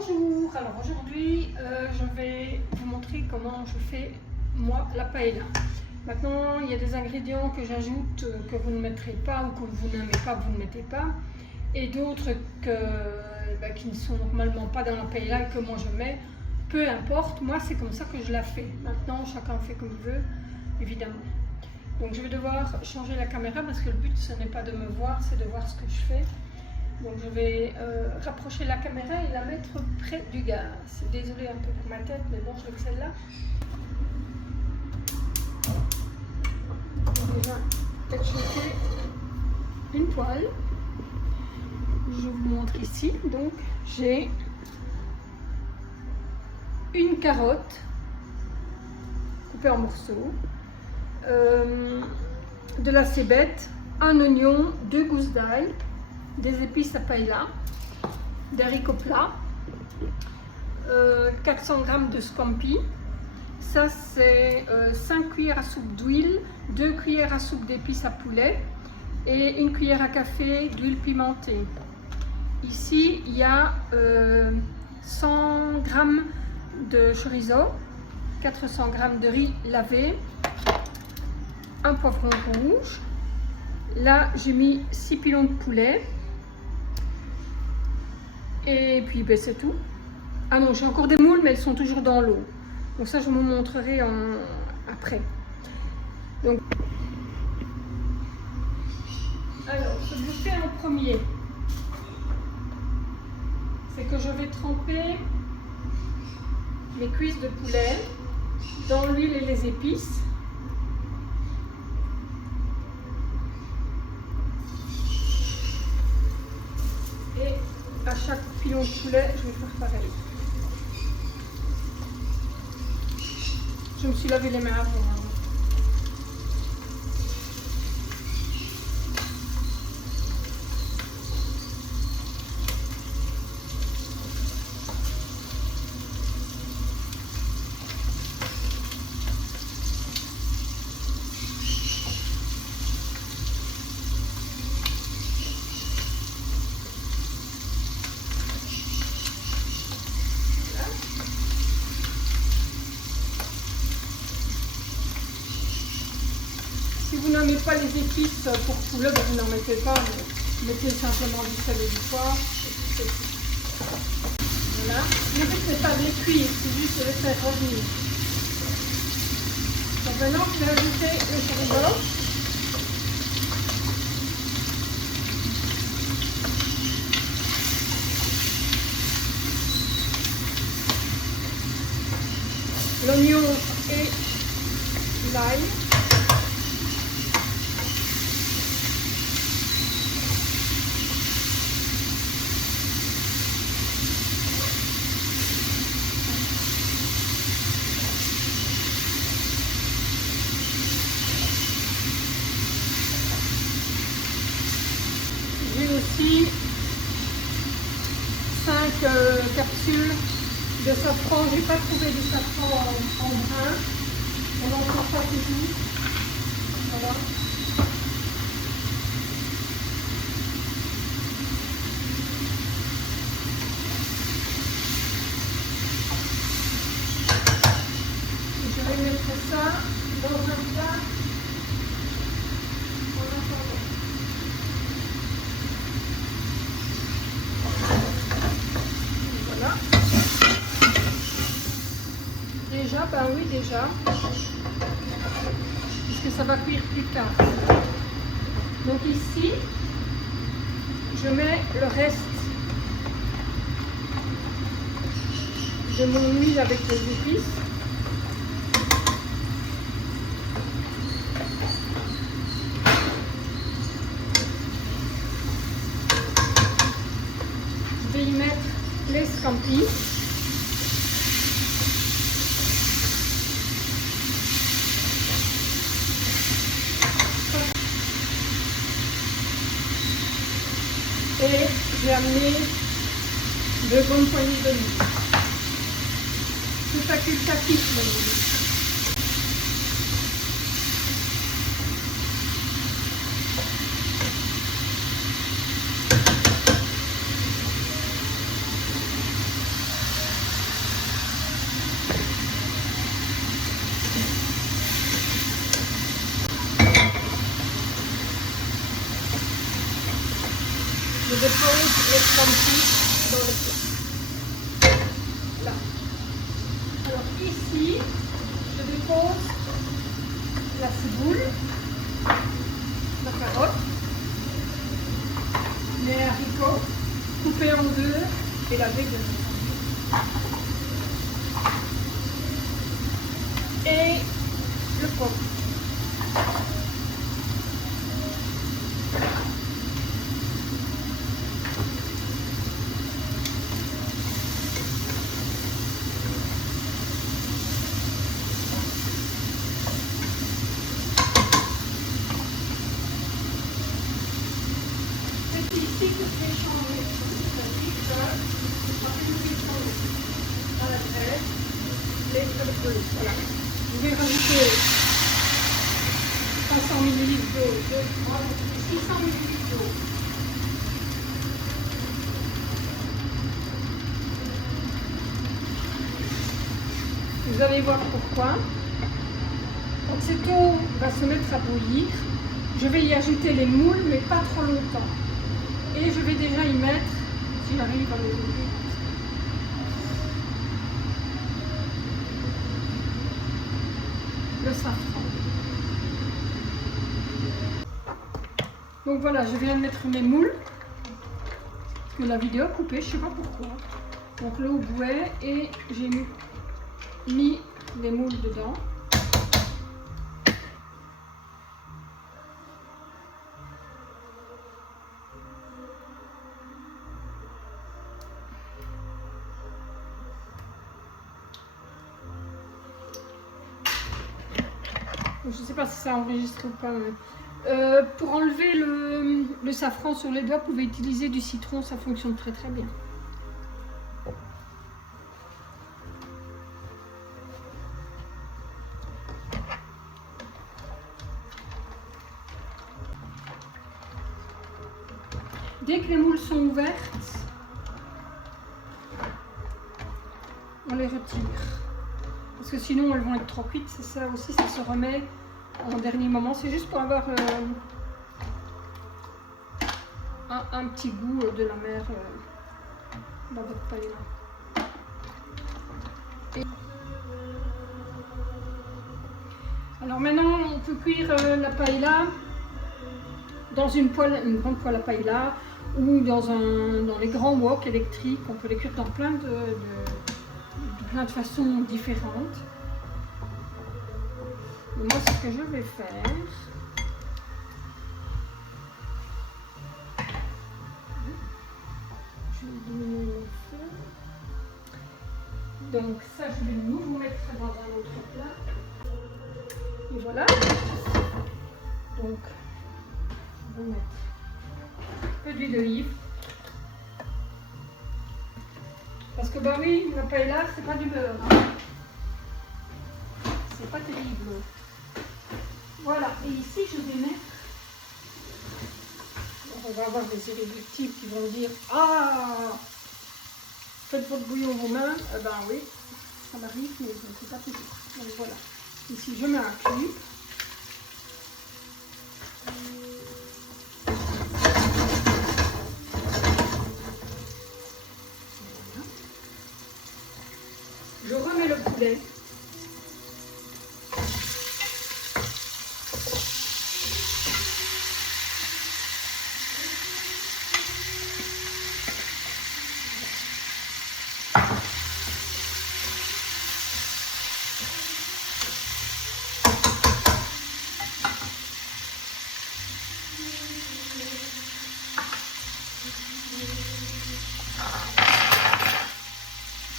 Bonjour, alors aujourd'hui je vais vous montrer comment je fais moi la paella. Maintenant il y a des ingrédients que j'ajoute que vous ne mettrez pas ou que vous n'aimez pas, vous ne mettez pas, et d'autres qui ne sont normalement pas dans la paella et que moi je mets. Peu importe, moi c'est comme ça que je la fais. Maintenant chacun fait comme il veut, évidemment. Donc je vais devoir changer la caméra parce que le but ce n'est pas de me voir, c'est de voir ce que je fais. Donc je vais rapprocher la caméra et la mettre près du gaz. Désolée un peu pour ma tête, mais bon, je veux que celle-là. Déjà échauffer une poêle. Je vous montre ici. Donc j'ai une carotte coupée en morceaux, de la cébette, un oignon, 2 gousses d'ail, des épices à paella, des haricots plats, 400 g de scampi. Ça c'est 5 cuillères à soupe d'huile, 2 cuillères à soupe d'épices à poulet et 1 cuillère à café d'huile pimentée. Ici il y a 100 g de chorizo, 400 g de riz lavé, un poivron rouge. Là j'ai mis 6 pilons de poulet. Et puis ben, c'est tout. Ah non, j'ai encore des moules, mais elles sont toujours dans l'eau. Donc ça, je vous montrerai après. Donc, alors, ce que je fais en premier, c'est que je vais tremper mes cuisses de poulet dans l'huile et les épices. Et à chaque pilon de poulet, je vais faire pareil. Je me suis lavé les mains avant. Si vous n'aimez pas les épices pour poulet, vous n'en mettez pas, mais mettez simplement du sel et du poivre. Voilà. Le but n'est pas de les cuire, c'est juste de les faire revenir. Donc maintenant, je vais ajouter le chorizo. L'oignon et l'ail. J'ai aussi 5 capsules de safran. Je n'ai pas trouvé de safran en brun. On n'en trouve pas toujours. Voilà. Et je vais mettre ça dans un plat en attendant. Voilà. Déjà, ben oui, déjà. Puisque ça va cuire plus tard. Donc ici, je mets le reste de mon huile avec les épices. Je vais y mettre les scampi. Et j'ai amené de bonnes poignées d'olive. C'est facultatif l'olive. 5 les crumpets dans le plat. Là. Alors ici, je dépose la ciboule, la carotte, les haricots coupés en deux et la baie de et le poivre. C'est ici que je vais changer. C'est-à-dire que je vais changer à la graisse, les fruits. Voilà. Je vais rajouter 500 ml d'eau, 600 ml d'eau. Vous allez voir pourquoi. Quand cette eau va se mettre à bouillir, je vais y ajouter les moules, mais pas trop longtemps. Et je vais déjà y mettre, si j'arrive à les ouvrir, le safran. Donc voilà, je viens de mettre mes moules. Parce que la vidéo a coupé, je ne sais pas pourquoi. Donc l'eau bouait et j'ai mis les moules dedans. Je ne sais pas si ça enregistre ou pas. Pour enlever le safran sur les doigts, vous pouvez utiliser du citron, ça fonctionne très très bien. Dès que les moules sont ouvertes, on les retire. Parce que sinon elles vont être trop cuites, c'est ça aussi, ça se remet en dernier moment. C'est juste pour avoir un petit goût de la mer dans votre paella. Alors maintenant on peut cuire la paella dans une grande poêle à paella ou dans les grands wok électriques. On peut les cuire dans plein de façons différentes. Et moi, ce que je vais faire, je vais diminuer le feu. Donc ça, je vais vous mettre dans un autre plat. Et voilà. Donc, je vais mettre un peu d'huile d'olive. Parce que bah oui, la paella, c'est pas du beurre. Hein. C'est pas terrible. Voilà, et ici je vais mettre. On va avoir des irréductibles qui vont dire ah, faites votre bouillon vos mains. Eh ben oui, ça m'arrive, mais je ne fais pas toujours. Donc voilà. Ici je mets un cube. Je remets le poulet.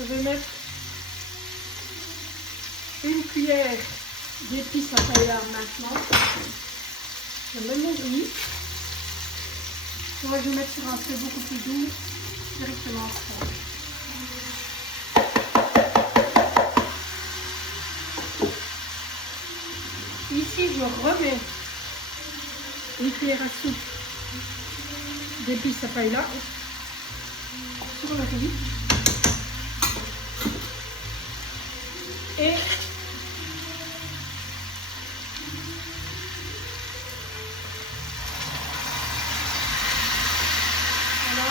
Je vais mettre une cuillère d'épices à paella maintenant. Je mets mon riz. Je vais mettre sur un feu beaucoup plus doux directement après. Ici, je remets une cuillère à soupe d'épices à paella sur le riz. Et voilà.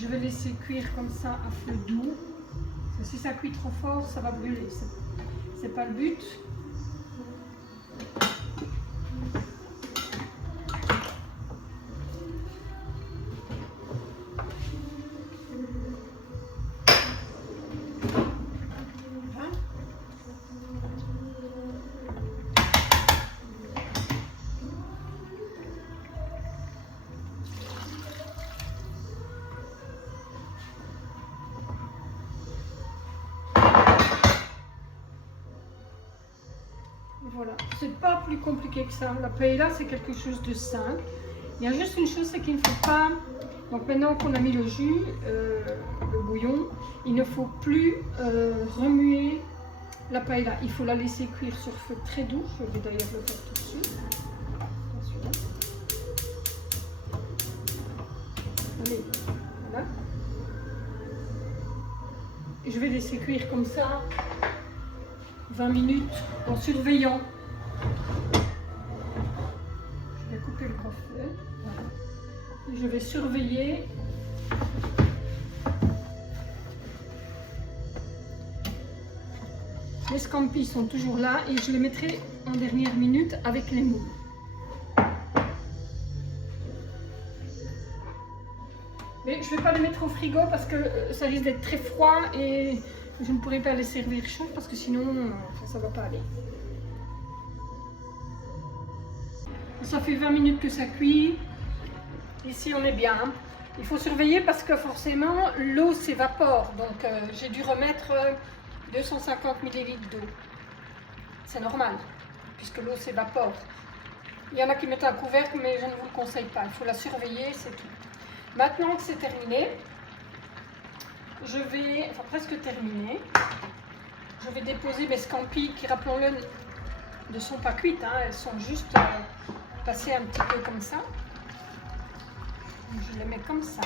Je vais laisser cuire comme ça à feu doux. Parce que si ça cuit trop fort, ça va brûler. C'est pas le but. Voilà, c'est pas plus compliqué que ça. La paella, c'est quelque chose de simple. Il y a juste une chose, c'est qu'il ne faut pas... Donc maintenant qu'on a mis le jus, le bouillon, il ne faut plus remuer la paella. Il faut la laisser cuire sur feu très doux. Je vais d'ailleurs le faire tout de suite. Attention. Allez, voilà. Et je vais laisser cuire comme ça 20 minutes en surveillant. Je vais couper le gros feu. Voilà. Je vais surveiller. Les scampis sont toujours là et je les mettrai en dernière minute avec les moules. Mais je ne vais pas les mettre au frigo parce que ça risque d'être très froid et je ne pourrai pas les servir chaud parce que sinon ça ne va pas aller. Ça fait 20 minutes que ça cuit. Ici on est bien. Il faut surveiller parce que forcément l'eau s'évapore. Donc j'ai dû remettre 250 ml d'eau. C'est normal puisque l'eau s'évapore. Il y en a qui mettent un couvercle mais je ne vous le conseille pas. Il faut la surveiller, c'est tout. Maintenant que c'est terminé, je vais, enfin presque terminé, je vais déposer mes scampis qui, rappelons-le, ne sont pas cuites, hein, elles sont juste passées un petit peu comme ça. Donc, je les mets comme ça.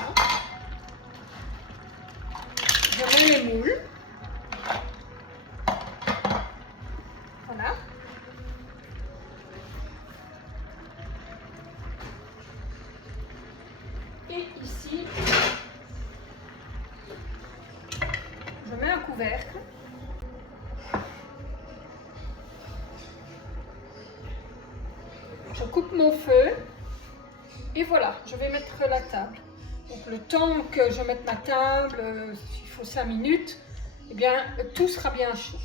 Je mets les moules. Voilà. Et ici, je mets un couvercle. Je coupe mon feu. Et voilà, je vais mettre la table. Donc le temps que je mette ma table, il faut 5 minutes, eh bien tout sera bien chaud.